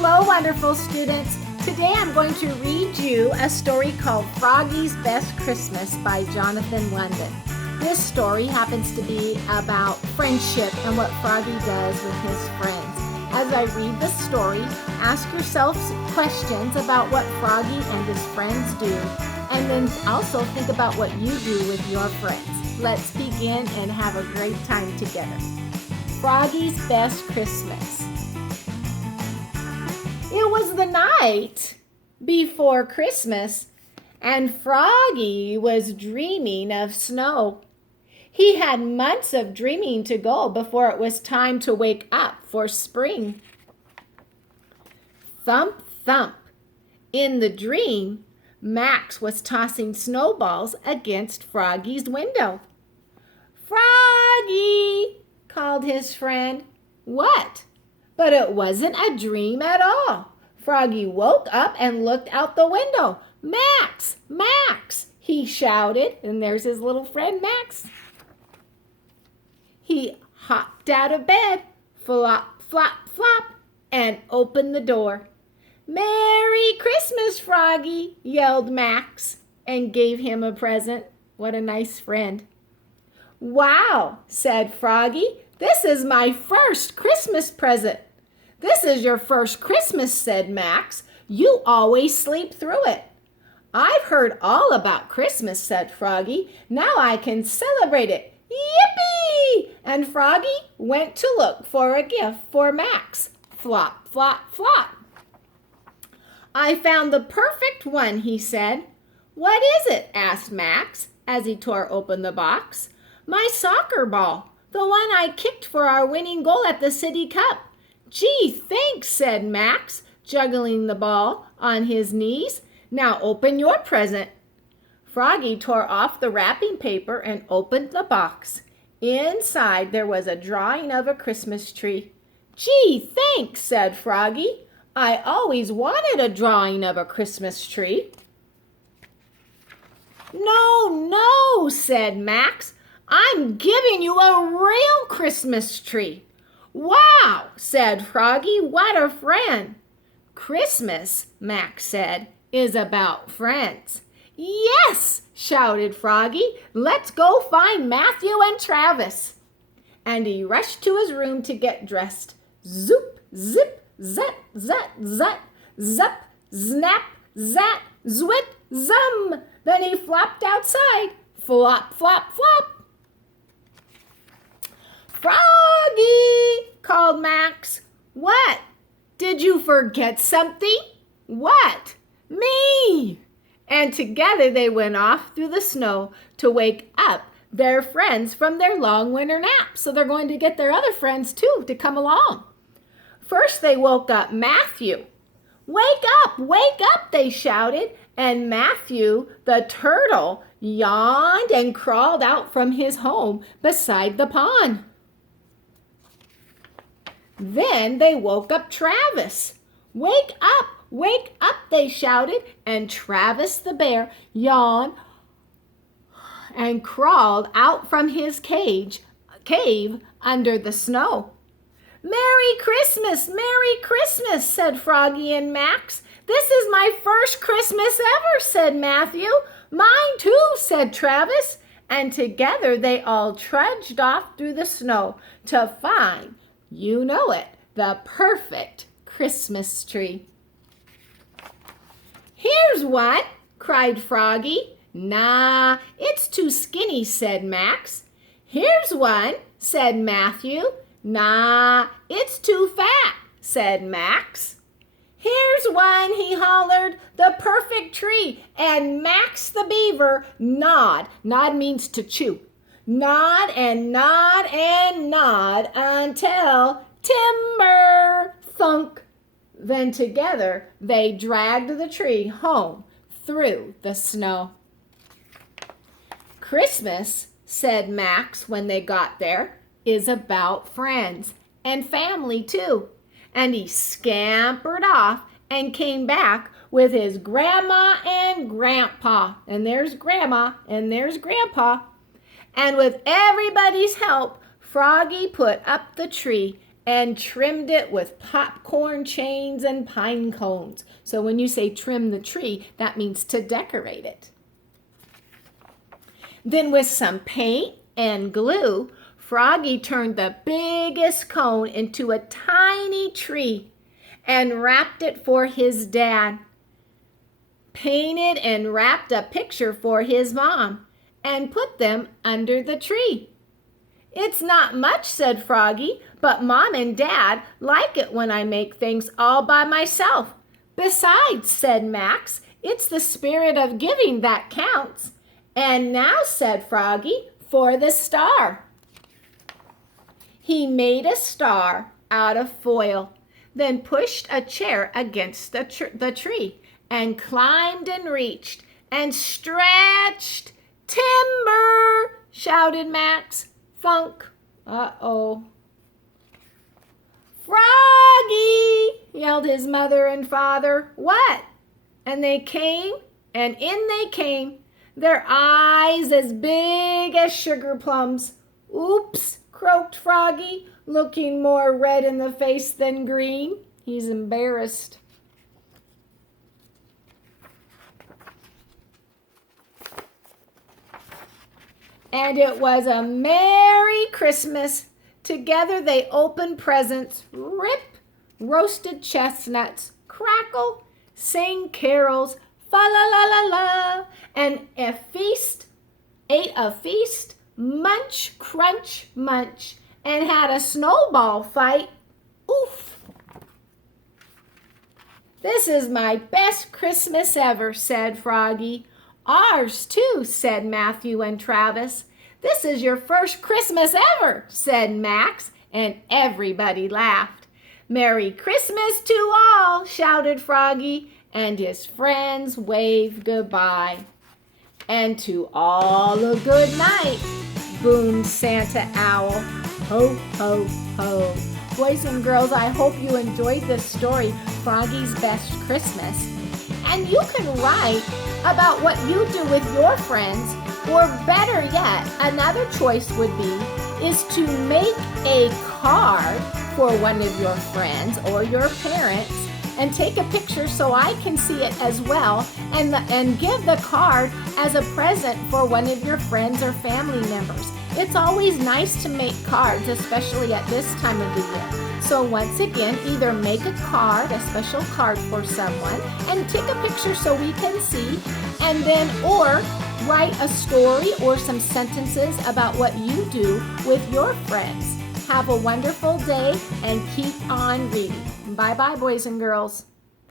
Hello, wonderful students. Today I'm going to read you a story called Froggy's Best Christmas by Jonathan London. This story happens to be about friendship and what Froggy does with his friends. As I read the story, ask yourself questions about what Froggy and his friends do, and then also think about what you do with your friends. Let's begin and have a great time together. Froggy's Best Christmas. It was the night before Christmas, and Froggy was dreaming of snow. He had months of dreaming to go before it was time to wake up for spring. Thump, thump. In the dream, Max was tossing snowballs against Froggy's window. "Froggy!" called his friend. "What?" But it wasn't a dream at all. Froggy woke up and looked out the window. "Max! Max!" he shouted, and there's his little friend Max. He hopped out of bed, flop, flop, flop, and opened the door. "Merry Christmas, Froggy!" yelled Max, and gave him a present. What a nice friend. "Wow," said Froggy, "this is my first Christmas present." "This is your first Christmas," said Max. "You always sleep through it." "I've heard all about Christmas," said Froggy. "Now I can celebrate it. Yippee!" And Froggy went to look for a gift for Max. Flop, flop, flop. "I found the perfect one," he said. "What is it?" asked Max as he tore open the box. "My soccer ball, the one I kicked for our winning goal at the City Cup." "Gee, thanks," said Max, juggling the ball on his knees. "Now open your present." Froggy tore off the wrapping paper and opened the box. Inside there was a drawing of a Christmas tree. "Gee, thanks," said Froggy. "I always wanted a drawing of a Christmas tree." "No, no," said Max. "I'm giving you a real Christmas tree." "Wow," said Froggy, "what a friend." "Christmas," Max said, "is about friends." "Yes," shouted Froggy, "let's go find Matthew and Travis." And he rushed to his room to get dressed. Zoop, zip, zut, zut, zut, zup, snap, zat, zwit, zum. Then he flopped outside. Flop, flop, flop. "Froggy!" called Max. "What? Did you forget something?" "What?" "Me!" And together they went off through the snow to wake up their friends from their long winter nap. So they're going to get their other friends too to come along. First they woke up Matthew. Wake up, they shouted. And Matthew, the turtle, yawned and crawled out from his home beside the pond. Then they woke up Travis. Wake up, they shouted, and Travis the bear yawned and crawled out from his cave under the snow. Merry Christmas, said Froggy and Max. "This is my first Christmas ever," said Matthew. "Mine too," said Travis. And together they all trudged off through the snow to find, you know it, the perfect Christmas tree. "Here's one," cried Froggy. "Nah, it's too skinny," said Max. "Here's one," said Matthew. "Nah, it's too fat," said Max. "Here's one," he hollered, "the perfect tree." And Max the beaver gnawed. Nod means to chew. Gnawed and gnawed and gnawed until timber thunk. Then together they dragged the tree home through the snow. "Christmas," said Max when they got there, "is about friends and family too." And he scampered off and came back with his grandma and grandpa. And there's grandma and there's grandpa. And with everybody's help, Froggy put up the tree and trimmed it with popcorn chains and pine cones. So when you say trim the tree, that means to decorate it. Then with some paint and glue, Froggy turned the biggest cone into a tiny tree and wrapped it for his dad. Painted and wrapped a picture for his mom and put them under the tree. "It's not much," said Froggy, "but Mom and Dad like it when I make things all by myself." "Besides," said Max, "it's the spirit of giving that counts." "And now," said Froggy, "for the star." He made a star out of foil, then pushed a chair against the tree and climbed and reached and stretched. "Timber!" shouted Max. Thunk. Uh-oh. "Froggy!" yelled his mother and father. "What?" And they came, and in they came, their eyes as big as sugar plums. "Oops," croaked Froggy, looking more red in the face than green. He's embarrassed. And it was a Merry Christmas. Together they opened presents, rip, roasted chestnuts, crackle, sang carols, fa-la-la-la-la, and ate a feast, munch, crunch, munch, and had a snowball fight. Oof! "This is my best Christmas ever," said Froggy. "Ours too," said Matthew and Travis. "This is your first Christmas ever," said Max, and everybody laughed. "Merry Christmas to all," shouted Froggy, and his friends waved goodbye. "And to all a good night," boomed Santa Owl. Ho, ho, ho. Boys and girls, I hope you enjoyed this story, Froggy's Best Christmas. And you can write about what you do with your friends, or better yet, another choice would be is to make a card for one of your friends or your parents and take a picture so I can see it as well, and give the card as a present for one of your friends or family members. It's always nice to make cards, especially at this time of the year. So once again, either make a card, a special card for someone, and take a picture so we can see, and then, or write a story or some sentences about what you do with your friends. Have a wonderful day and keep on reading. Bye-bye, boys and girls.